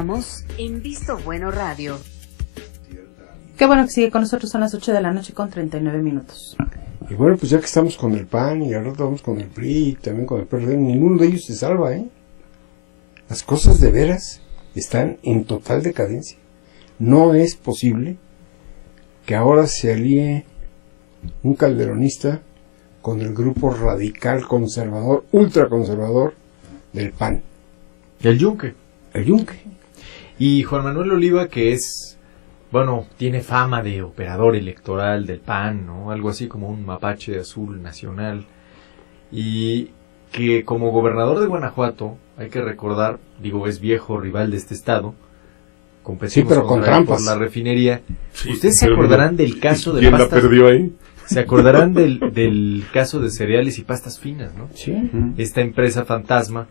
Estamos en Visto Bueno Radio. Qué bueno que sigue con nosotros, son las 8 de la noche con 39 minutos. Y bueno, pues ya que estamos con el PAN y ahora vamos con el PRI y también con el PRD, ninguno de ellos se salva, ¿eh? Las cosas de veras están en total decadencia. No es posible que ahora se alíe un calderonista con el grupo radical conservador, ultraconservador del PAN. El Yunque. El Yunque. Y Juan Manuel Oliva, que es, bueno, tiene fama de operador electoral del PAN, ¿no? Algo así como un mapache azul nacional. Y que como gobernador de Guanajuato, hay que recordar, digo, es viejo rival de este estado, Sí, pero con trampas. por la refinería. Sí, ¿Ustedes se acordarán del caso de ¿Quién pastas? la perdió ahí? Se acordarán del caso de cereales y pastas finas, ¿no? Sí. Esta empresa fantasma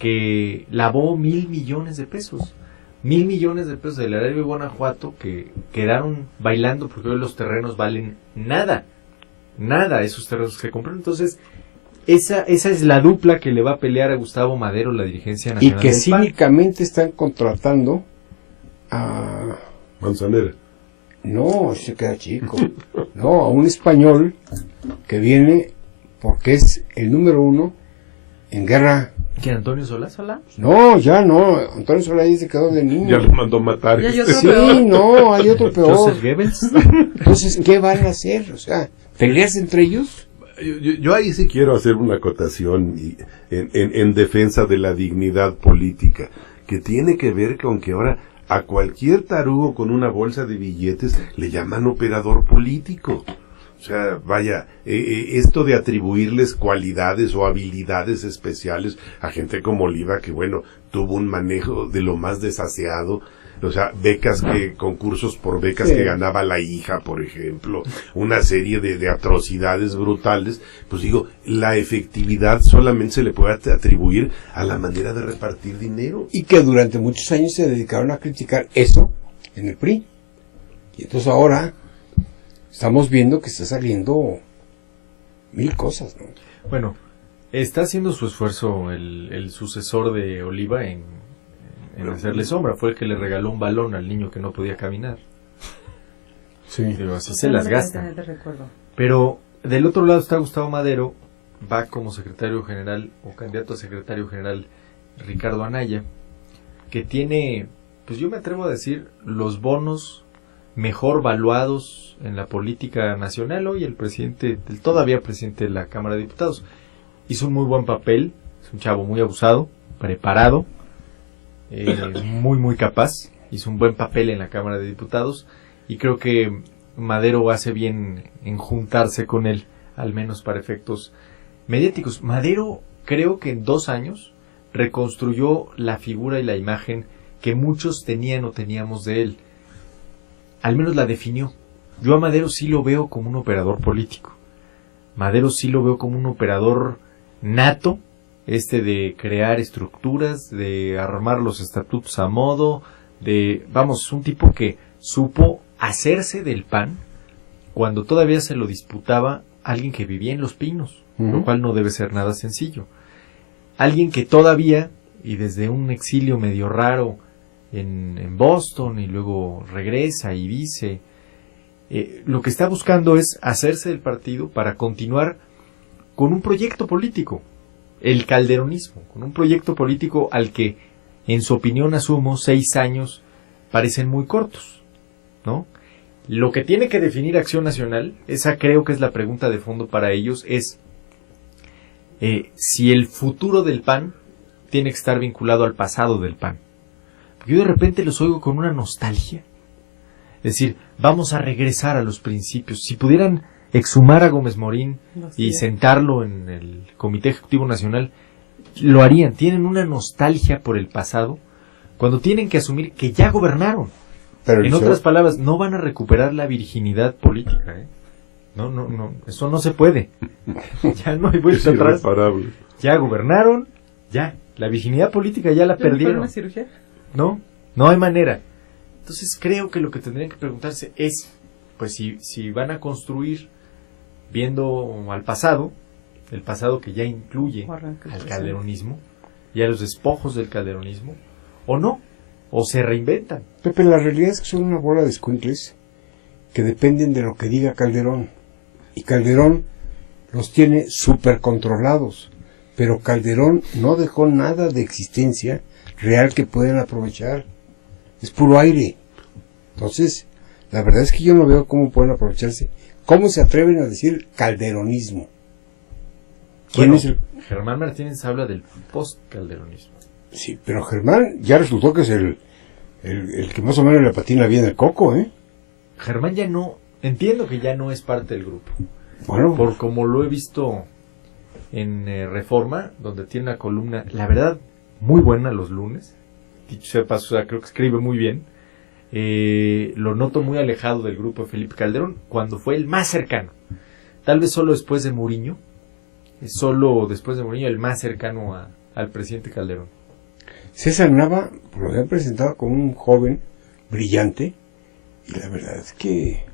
que lavó 1,000 millones de pesos. 1,000 millones de pesos del erario de Guanajuato que quedaron bailando porque hoy los terrenos valen nada. Nada esos terrenos que se compraron. Entonces, esa es la dupla que le va a pelear a Gustavo Madero la dirigencia Y nacional que del PAN. cínicamente están contratando a... Manzanera. No, se queda chico. No, a un español que viene porque es el número 1 en guerra. ¿Quién, Antonio Solá? No, ya no. Antonio Solá ahí se quedó de niño. Ya lo mandó matar. Ya hay otro Sí, peor. no, hay otro peor. Joseph Goebbels. Entonces, ¿qué van a hacer? O sea, ¿peleas entre ellos? Yo ahí sí quiero hacer una acotación en defensa de la dignidad política, que tiene que ver con que ahora a cualquier tarugo con una bolsa de billetes le llaman operador político. O sea, vaya, esto de atribuirles cualidades o habilidades especiales a gente como Oliva, que bueno, tuvo un manejo de lo más desaseado, o sea, concursos por becas Sí. que ganaba la hija, por ejemplo, una serie de atrocidades brutales, pues digo, la efectividad solamente se le puede atribuir a la manera de repartir dinero. Y que durante muchos años se dedicaron a criticar eso en el PRI. Y entonces ahora estamos viendo que está saliendo 1,000 cosas, ¿no? Bueno, está haciendo su esfuerzo el sucesor de Oliva en hacerle sombra. Fue el que le regaló un balón al niño que no podía caminar. Sí. Pero así se las gasta. Te recuerdo. Pero del otro lado está Gustavo Madero, va como secretario general o candidato a secretario general Ricardo Anaya, que tiene, pues yo me atrevo a decir, los bonos mejor valuados en la política nacional. Hoy el todavía presidente de la Cámara de Diputados hizo un muy buen papel, es un chavo muy abusado, preparado, muy capaz, hizo un buen papel en la Cámara de Diputados y creo que Madero hace bien en juntarse con él, al menos para efectos mediáticos. Madero creo que en 2 años reconstruyó la figura y la imagen que muchos tenían o teníamos de él. Al menos la definió. Yo a Madero sí lo veo como un operador político. Madero sí lo veo como un operador nato, de crear estructuras, de armar los estatutos a modo, un tipo que supo hacerse del PAN cuando todavía se lo disputaba alguien que vivía en Los Pinos, lo cual no debe ser nada sencillo. Alguien que todavía, y desde un exilio medio raro en Boston, y luego regresa y dice, lo que está buscando es hacerse del partido para continuar con un proyecto político, el calderonismo, con un proyecto político al que, en su opinión, asumo, 6 años parecen muy cortos, ¿no? Lo que tiene que definir Acción Nacional, esa creo que es la pregunta de fondo para ellos, es si el futuro del PAN tiene que estar vinculado al pasado del PAN. Yo de repente los oigo con una nostalgia. Es decir, vamos a regresar a los principios. Si pudieran exhumar a Gómez Morín y sentarlo en el Comité Ejecutivo Nacional, lo harían. Tienen una nostalgia por el pasado cuando tienen que asumir que ya gobernaron. Pero En otras palabras, no van a recuperar la virginidad política, ¿eh? No, eso no se puede. Ya no hay vuelta atrás. Irreparable. Ya gobernaron, ya. La virginidad política ya la perdieron. ¿Una cirugía? No hay manera. Entonces creo que lo que tendrían que preguntarse es, pues si van a construir viendo al pasado, el pasado que ya incluye al calderonismo y a los despojos del calderonismo, o no. o se reinventan. Pepe, la realidad es que son una bola de escuincles que dependen de lo que diga Calderón. Y Calderón los tiene súper controlados. Pero Calderón no dejó nada de existencia real que puedan aprovechar. Es puro aire. Entonces, la verdad es que yo no veo cómo pueden aprovecharse. ¿Cómo se atreven a decir calderonismo? ¿Quién es el...? Germán Martínez habla del post-calderonismo. Sí, pero Germán ya resultó que es el que más o menos le patina bien el coco, ¿eh? Germán ya no, entiendo que ya no es parte del grupo. Bueno, Por como lo he visto en Reforma, donde tiene una columna, la verdad, muy buena los lunes. Dicho sea de paso, o sea, creo que escribe muy bien. Lo noto muy alejado del grupo de Felipe Calderón, cuando fue el más cercano. Tal vez solo después de Muriño, el más cercano al presidente Calderón. César Nava lo habían presentado como un joven brillante, y la verdad es que...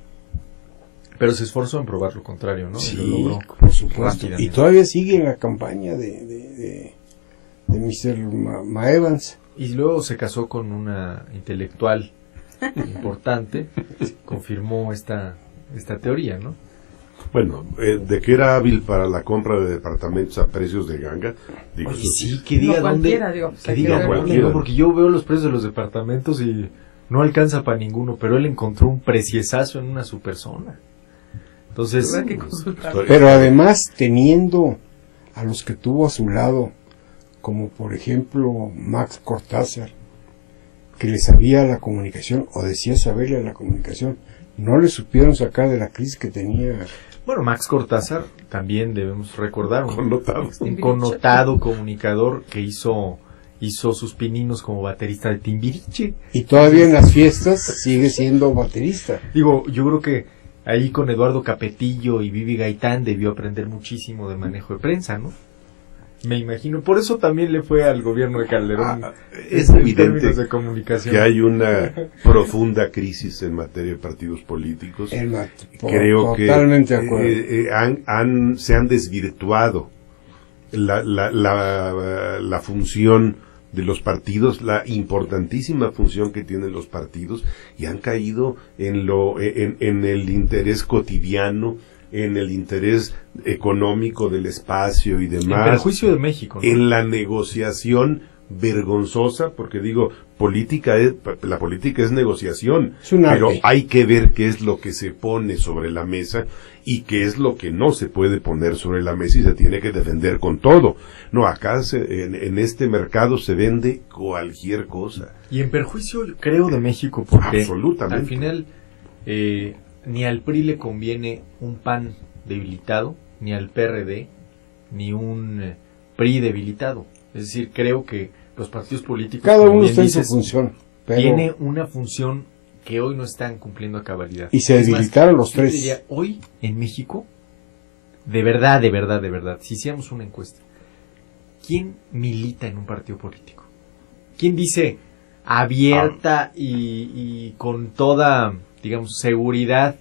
Pero se esforzó en probar lo contrario, ¿no? Sí, Lo logró por supuesto. rápidamente. Y todavía sigue en la campaña de Mr. Evans. Y luego se casó con una intelectual importante, confirmó esta teoría, ¿no? Bueno, de que era hábil para la compra de departamentos a precios de ganga, digo, Oye, eso sí, que diga No dónde, cualquiera, digo, pues, que hay que diga ver. dónde, Cualquiera. ¿no? Porque yo veo los precios de los departamentos y no alcanza para ninguno, pero él encontró un preciezazo en una superzona. Entonces, Habrá que consultar. Pero además teniendo a los que tuvo a su lado, como por ejemplo Max Cortázar, que le sabía la comunicación o decía saberle la comunicación, no le supieron sacar de la crisis que tenía. bueno, Max Cortázar también debemos recordar, Connotado. un connotado comunicador que hizo sus pininos como baterista de Timbiriche. Y todavía en las fiestas sigue siendo baterista. Digo, yo creo que ahí con Eduardo Capetillo y Vivi Gaitán debió aprender muchísimo de manejo de prensa, ¿no? Me imagino, por eso también le fue al gobierno de Calderón Es en evidente términos de comunicación. que hay una profunda crisis en materia de partidos políticos. Creo Totalmente de que acuerdo. se han desvirtuado la función de los partidos, la importantísima función que tienen los partidos, y han caído en el interés cotidiano, en el interés económico del espacio y En demás, perjuicio de México, ¿no? en la negociación vergonzosa, porque digo, la política es negociación, Es un pero arte. hay que ver qué es lo que se pone sobre la mesa y qué es lo que no se puede poner sobre la mesa y se tiene que defender con todo. No, acá en este mercado se vende cualquier cosa. Y en perjuicio, creo, de México, porque Absolutamente. al final ni al PRI le conviene un PAN debilitado, ni al PRD, ni un PRI debilitado. Es decir, creo que los partidos políticos, Cada como uno bien está en su dices, función. Pero tiene una función que hoy no están cumpliendo a cabalidad. Y se Es más, debilitaron los yo te tres. diría, hoy en México, de verdad, si hiciéramos una encuesta, ¿quién milita en un partido político? ¿Quién dice abierta y con toda, digamos, seguridad,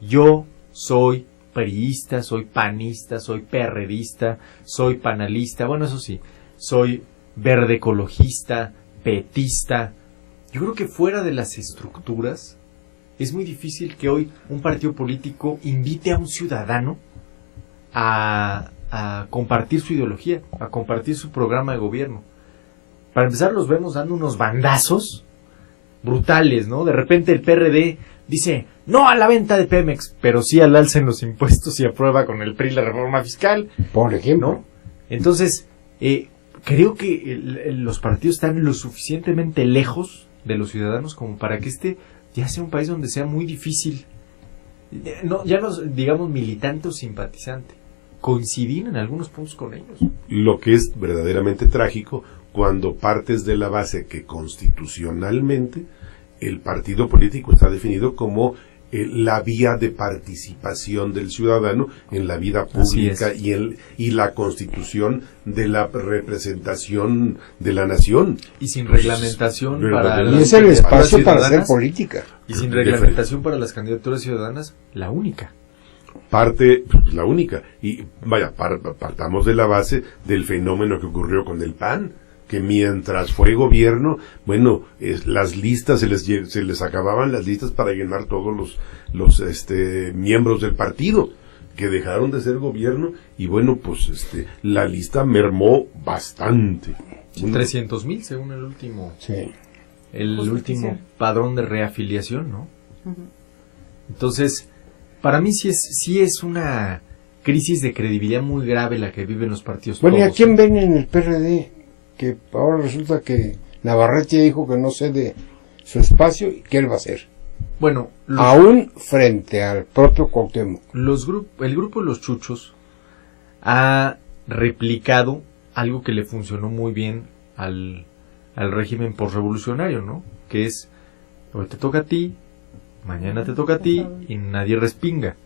yo soy priista, soy panista, soy perredista, soy panalista, bueno, eso sí, soy verde ecologista, petista? Yo creo que fuera de las estructuras es muy difícil que hoy un partido político invite a un ciudadano a compartir su ideología, a compartir su programa de gobierno. Para empezar, los vemos dando unos bandazos brutales, ¿no? De repente el PRD dice no a la venta de Pemex, pero sí al alza en los impuestos y aprueba con el PRI la reforma fiscal, por ejemplo, ¿no? Entonces, creo que los partidos están lo suficientemente lejos de los ciudadanos como para que este ya sea un país donde sea muy difícil, ya no digamos militante o simpatizante, coincidir en algunos puntos con ellos. Lo que es verdaderamente trágico cuando partes de la base que constitucionalmente el partido político está definido como la vía de participación del ciudadano en la vida pública y la constitución de la representación de la nación. Y sin reglamentación para y las es el espacio para hacer ciudadanas, política. y sin reglamentación para las candidaturas ciudadanas, la única. La única. Y vaya, partamos de la base del fenómeno que ocurrió con el PAN, que mientras fue gobierno, bueno, las listas, se les acababan las listas para llenar todos los miembros del partido, que dejaron de ser gobierno, y bueno, pues la lista mermó bastante. 300,000 según el último, Sí. último padrón de reafiliación, ¿no? Entonces, para mí sí es una crisis de credibilidad muy grave la que viven los partidos. Bueno, ¿y a todos, quién ven en el PRD? Que ahora resulta que Navarrete ya dijo que no cede su espacio y que él va a hacer. Bueno, Aún frente al propio Cuauhtémoc. el grupo Los Chuchos ha replicado algo que le funcionó muy bien al régimen postrevolucionario, ¿no? Que es, hoy te toca a ti, mañana te toca a ti y nadie respinga.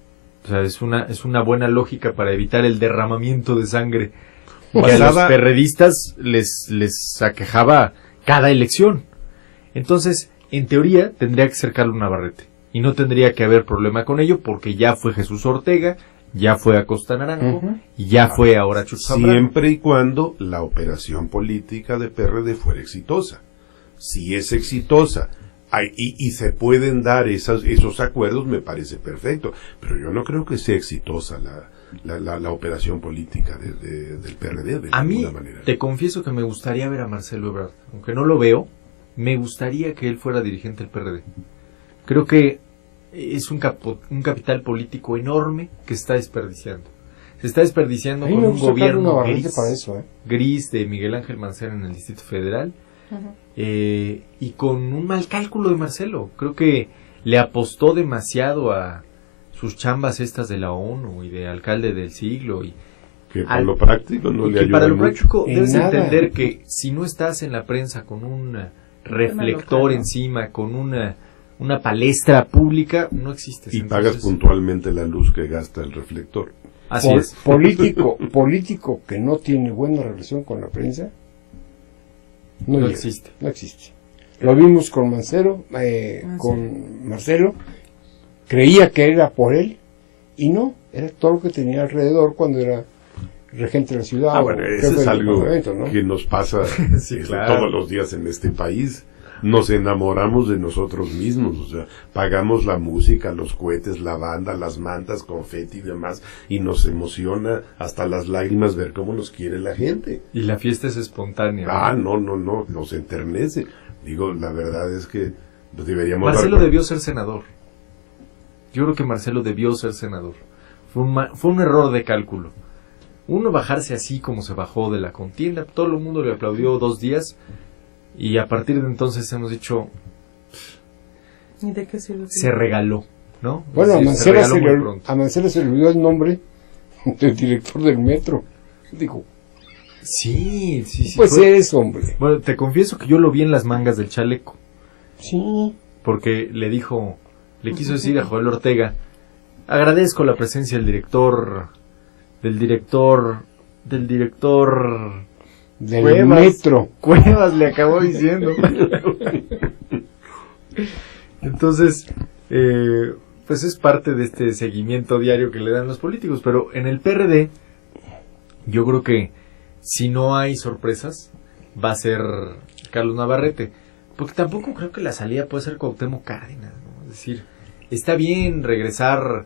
O sea, es una buena lógica para evitar el derramamiento de sangre que a los perredistas les aquejaba cada elección. Entonces, en teoría, tendría que ser Carlos Navarrete. Y no tendría que haber problema con ello porque ya fue Jesús Ortega, ya fue Acosta Naranjo y ya fue ahora Chucho Zambrano. Siempre y cuando la operación política de PRD fuera exitosa. Si es exitosa y se pueden dar esos acuerdos, me parece perfecto. Pero yo no creo que sea exitosa la operación política del PRD de a mí, ninguna manera. te confieso que me gustaría ver a Marcelo Ebrard. Aunque no lo veo, me gustaría que él fuera dirigente del PRD. Creo que es un capital político enorme que está desperdiciando. Se está desperdiciando con un gobierno gris de Miguel Ángel Mancera en el Distrito Federal. Y con un mal cálculo de Marcelo. Creo que le apostó demasiado a sus chambas estas de la ONU y de alcalde del siglo. Y que para lo práctico no le ayuda para lo mucho. práctico debes entender que si no estás en la prensa con un reflector encima, con una palestra pública, no existes. Y entonces, pagas puntualmente la luz que gasta el reflector. Así es. Político que no tiene buena relación con la prensa no existe. No existe. Lo vimos con Marcelo, creía que era por él y no, era todo lo que tenía alrededor cuando era regente de la ciudad. Bueno, eso es algo ¿no? que nos pasa Sí, claro. todos los días en este país. Nos enamoramos de nosotros mismos, o sea, pagamos la música, los cohetes, la banda, las mantas, confeti y demás, y nos emociona hasta las lágrimas ver cómo nos quiere la gente. Y la fiesta es espontánea. No, nos enternece. Digo, la verdad es que deberíamos... Marcelo debió ser senador. Yo creo que Marcelo debió ser senador. Fue un error de cálculo. Uno bajarse así como se bajó de la contienda, todo el mundo le aplaudió 2 días, y a partir de entonces hemos dicho, ¿y de qué sirve? se regaló, ¿no? Bueno, se regaló muy pronto. a Mancera se le olvidó el nombre del director del metro. Digo, Sí. pues eres hombre. Bueno, te confieso que yo lo vi en las mangas del chaleco. Sí. Porque le quiso decir a Joel Ortega, agradezco la presencia del director Del Cuevas. metro. Cuevas le acabó diciendo. Entonces, pues es parte de este seguimiento diario que le dan los políticos. Pero en el PRD, yo creo que si no hay sorpresas, va a ser Carlos Navarrete. Porque tampoco creo que la salida puede ser Cuauhtémoc Cárdenas, ¿no? Es decir, está bien regresar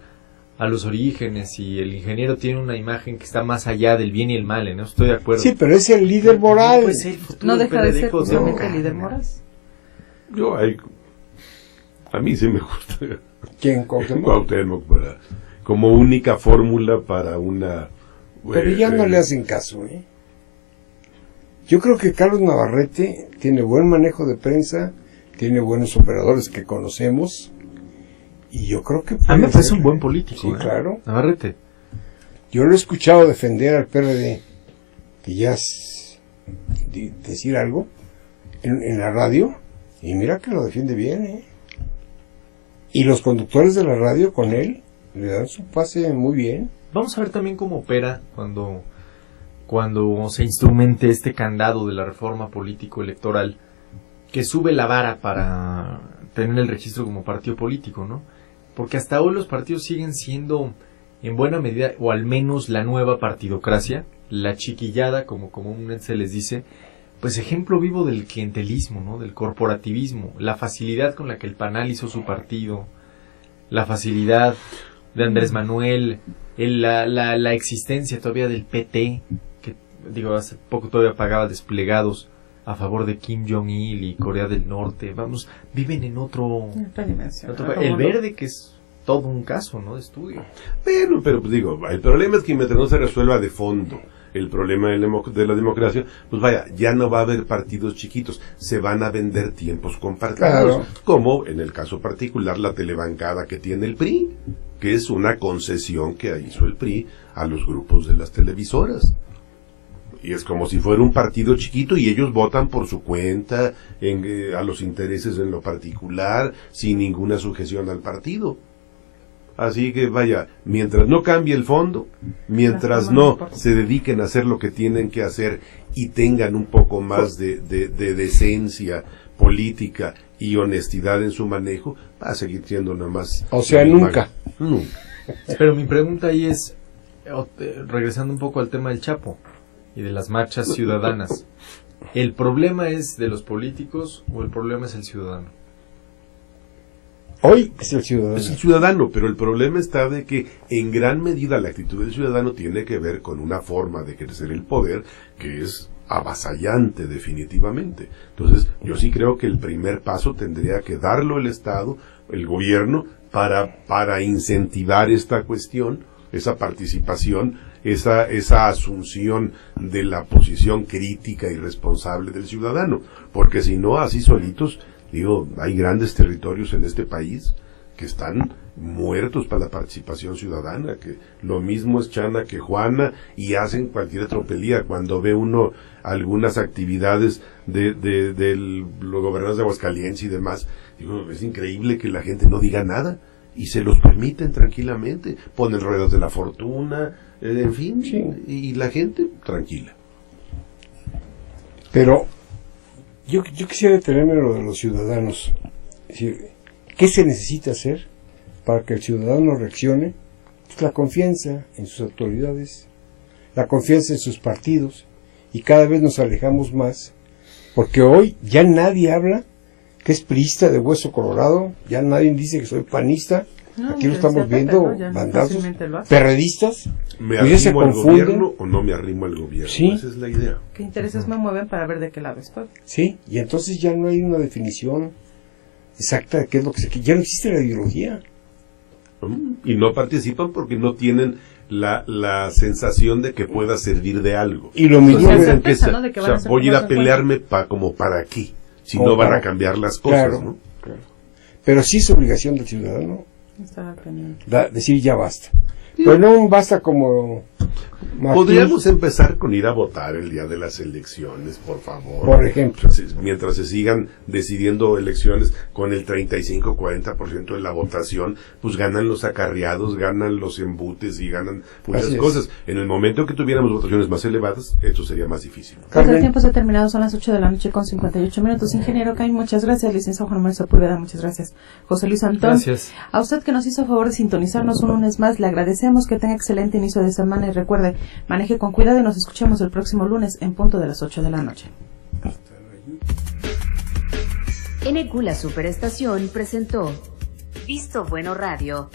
a los orígenes y el ingeniero tiene una imagen que está más allá del bien y el mal, ¿no? Estoy de acuerdo. Sí, pero es el líder moral. Pues el futuro No del deja de PRD ser Cuauhtémoc justamente el líder Cárdenas. moral. A mí sí me gusta ¿Quién? Cuauhtémoc. Cuauhtémoc como única fórmula para una... Pero ya no le hacen caso, ¿eh? Yo creo que Carlos Navarrete tiene buen manejo de prensa, tiene buenos operadores que conocemos, y yo creo que... A mí me parece un buen político. Sí, claro. Navarrete. Yo lo he escuchado defender al PRD, que ya decir algo en la radio, y mira que lo defiende bien, ¿eh? Y los conductores de la radio con él le dan su pase muy bien. Vamos a ver también cómo opera cuando se instrumente este candado de la reforma político-electoral que sube la vara para tener el registro como partido político, ¿no? Porque hasta hoy los partidos siguen siendo en buena medida, o al menos la nueva partidocracia, la chiquillada, como comúnmente se les dice, pues ejemplo vivo del clientelismo, ¿no? Del corporativismo, la facilidad con la que el PANAL hizo su partido, la facilidad de Andrés Manuel, la existencia todavía del PT, que digo, hace poco todavía pagaba desplegados a favor de Kim Jong-il y Corea del Norte. Vamos, viven en otra dimensión. el verde, que es todo un caso, ¿no? De estudio. Bueno, pero pues digo, el problema es que mientras no se resuelva de fondo el problema de la democracia, pues vaya, ya no va a haber partidos chiquitos, se van a vender tiempos compartidos, Claro. como en el caso particular la telebancada que tiene el PRI, que es una concesión que hizo el PRI a los grupos de las televisoras. Y es como si fuera un partido chiquito y ellos votan por su cuenta, a los intereses en lo particular, sin ninguna sujeción al partido. Así que vaya, mientras no cambie el fondo, mientras no se dediquen a hacer lo que tienen que hacer y tengan un poco más de decencia política y honestidad en su manejo, va a seguir siendo nada más. O sea, nunca. Pero mi pregunta ahí es, regresando un poco al tema del Chapo y de las marchas ciudadanas, ¿el problema es de los políticos o el problema es el ciudadano? Hoy es el ciudadano. Es el ciudadano, pero el problema está de que en gran medida la actitud del ciudadano tiene que ver con una forma de ejercer el poder que es avasallante definitivamente. Entonces, yo sí creo que el primer paso tendría que darlo el Estado, el gobierno, para incentivar esta cuestión, esa participación, esa asunción de la posición crítica y responsable del ciudadano, porque si no, así solitos, digo, hay grandes territorios en este país que están muertos para la participación ciudadana, que lo mismo es Chana que Juana y hacen cualquier tropelía. Cuando ve uno algunas actividades de los gobernadores de Aguascalientes y demás, digo, es increíble que la gente no diga nada y se los permiten tranquilamente, ponen ruedas de la fortuna, en fin, sí. Y la gente tranquila. Pero yo quisiera detenerme en lo de los ciudadanos. Es decir, ¿qué se necesita hacer para que el ciudadano reaccione? Pues la confianza en sus autoridades, la confianza en sus partidos, y cada vez nos alejamos más, porque hoy ya nadie habla que es priista de hueso colorado, ya nadie dice que soy panista. No, aquí lo estamos viendo, bandazos, perredistas. ¿Me pues ya se arrimo al confunden. gobierno o no me arrimo al gobierno? Sí. Esa es la idea. ¿Qué intereses me mueven para ver de qué lado estoy? Sí, y entonces ya no hay una definición exacta de qué es lo que se quiere. Ya no existe la ideología. Y no participan porque no tienen la sensación de que pueda servir de algo. Y lo mismo Pues me- certeza, ¿no? De que van a ser voy a ir a tomados en pelearme como para aquí, si Como no van para- a cambiar las cosas, claro, ¿no? claro. Pero sí es obligación del ciudadano Estaba pendiente. decir ya basta. Pero no basta como Martín, Podríamos empezar con ir a votar el día de las elecciones, por favor. por ejemplo. Mientras se sigan decidiendo elecciones con el 35-40% de la votación, pues ganan los acarreados, ganan los embutes y ganan muchas Así es. cosas. En el momento que tuviéramos votaciones más elevadas, esto sería más difícil. Pues Carmen. el tiempo se ha terminado, son las 8 de la noche con 58 minutos. Ingeniero Caín, muchas gracias. Licenciado Juan Manuel Sepúlveda, muchas gracias. José Luis Antón, Gracias. a usted que nos hizo favor de sintonizarnos un lunes más, le agradecemos, que tenga excelente inicio de semana y recuerde, maneje con cuidado y nos escuchamos el próximo lunes en punto de las 8 de la noche. NQ La Superestación presentó Visto Bueno Radio.